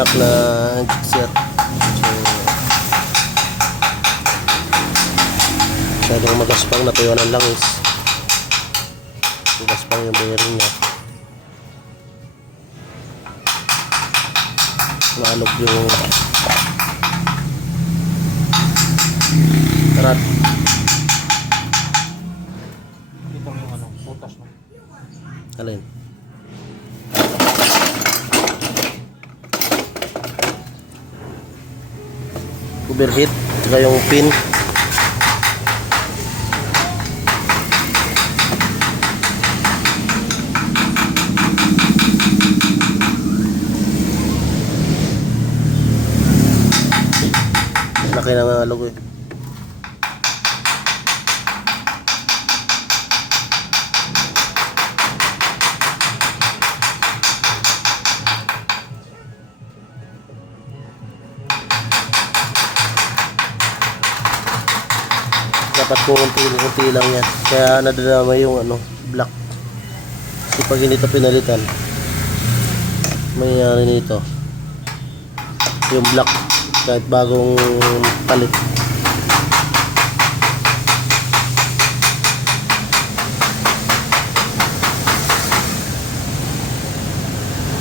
tiyak na sir. So masyadong magaspang, natuyuan ang langis, magaspang yung bearing niya, naalog yung rod. Ito yung ano, butas mo. Alin? Overheat, saka yung pin. Laki ng logo eh. Dapat kunti lang yan, kaya nadadama yung ano, black. Kasi pag hindi ito pinalitan, mayroon nito yung black kahit bagong palit.